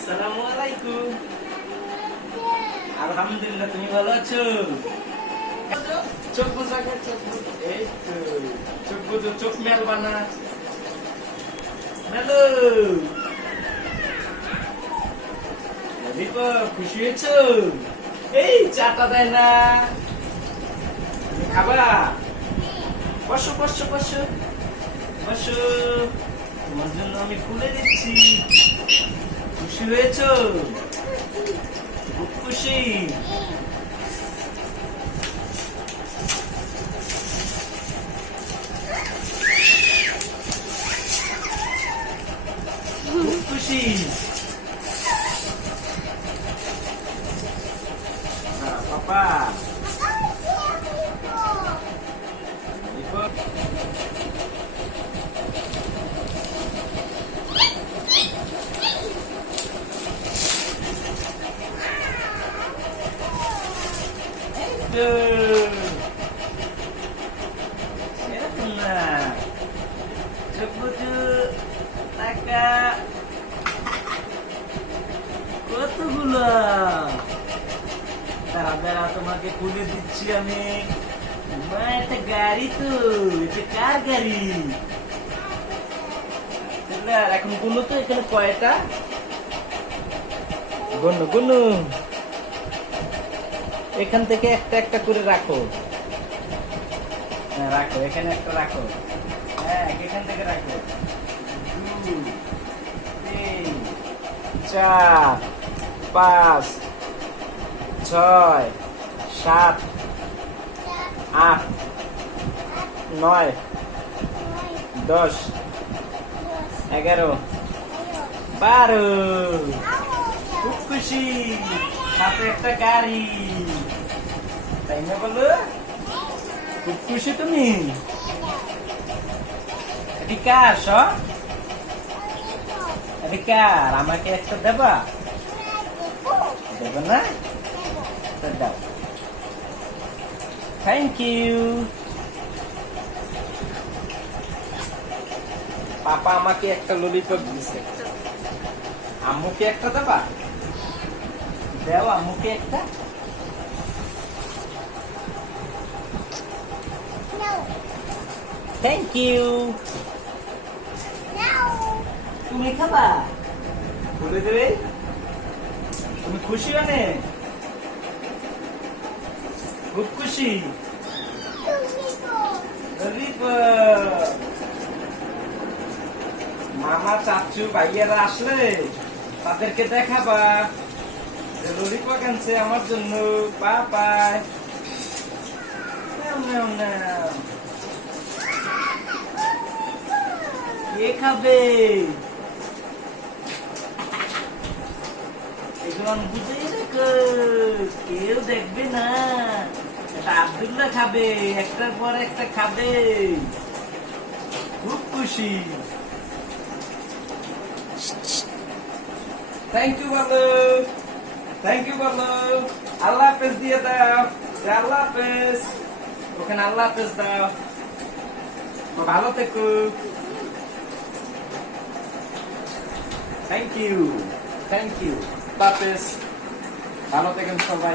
আসসালামু আলাইকুম। আলহামদুলিল্লাহ, তুমি ভালো আছো? চোখ বোঝা, এই তো চোখ বোঝো, চোখ মেল বানা হ্যালো। খুশি হয়েছো? এই চাটা দেয় না, তুমি খাবা? বসো বসো বসো বসো, তোমার জন্য আমি খুলে দিচ্ছি। খুশি হয়েছো? খুব খুশি? খুব খুশি? পাপা এরকম না, চোখ বুঝু, টাকা কতগুলো। দাঁড়া দাঁড়া, তোমাকে খুলে দিচ্ছি আমি। একটা গাড়ি তো, এটা কার গাড়ি? এখন গুলো তো, এখানে কয়টা গুনো গুনো, এখান থেকে একটা একটা করে রাখো। হ্যাঁ রাখো, এখানে একটা রাখো। হ্যাঁ এখান থেকে রাখো। 2, 3, 4, 5, 6, 7, 8, 9, 10, 11, 12। খুব খুশি, সাথে একটা গাড়ি, তাই না বলো? খুব খুশি তুমি? এটি কার সব? এটি কার? আমাকে একটা দেবা? দেবে না? দাও। Thank you. পাপা আমাকে একটা ললিপপ দিছে, আম্মুকে একটা দেবা? দেও আম্মুকে একটা। Thank you. তুমি খাবা? বলে দেবে? তুমি খুশি অনেক? খুব খুশি? মামা চাচু ভাইয়ারা আসলে তাদেরকে দেখাবা ললিপপ আনছে আমার জন্য। বাবাই। কে খাবে এগুলো? আমি বুঝেই দেখো, কেউ দেখবে না। এটা আব্দুল্লাহ খাবে, একটার পর একটা খাবে। খুব খুশি। থ্যাংক ইউ বলো, থ্যাংক ইউ বলো। আল্লাহ হাফেজ দিয়ে দাও। আল্লাহ হাফেজ, ওখানে আল্লাহ হাফেজ দাও। ভালো থেকো। Thank you, thank you. আল্লাহ হাফেজ, ভালো থেকেন সবাই।